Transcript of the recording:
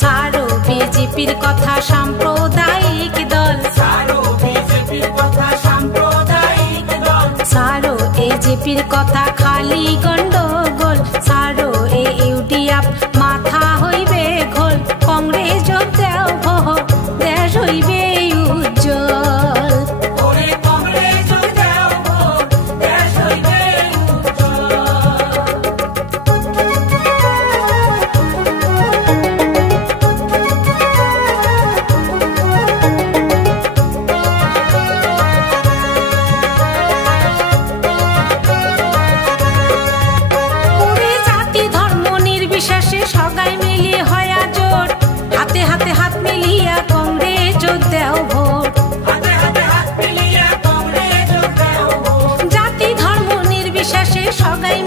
ছাড়ো বিজেপির কথা সাম্প্রদায়িক দল, ছাড়ো এজিপির কথা খালি গন্ডগোল, ছাড়ো এ ইউডিএফ মাথা হইবে ঘোল, কংগ্রেস যোগ দেও ভোট দেশ হইবে উজ্জ্বল। সগাই মিলিয়ে হয়া জোট, হাতে হাতে হাত মিলিয়া কংগ্রেস যোগ দেও ভোট, জাতি ধর্ম নির্বিশেষে সগাই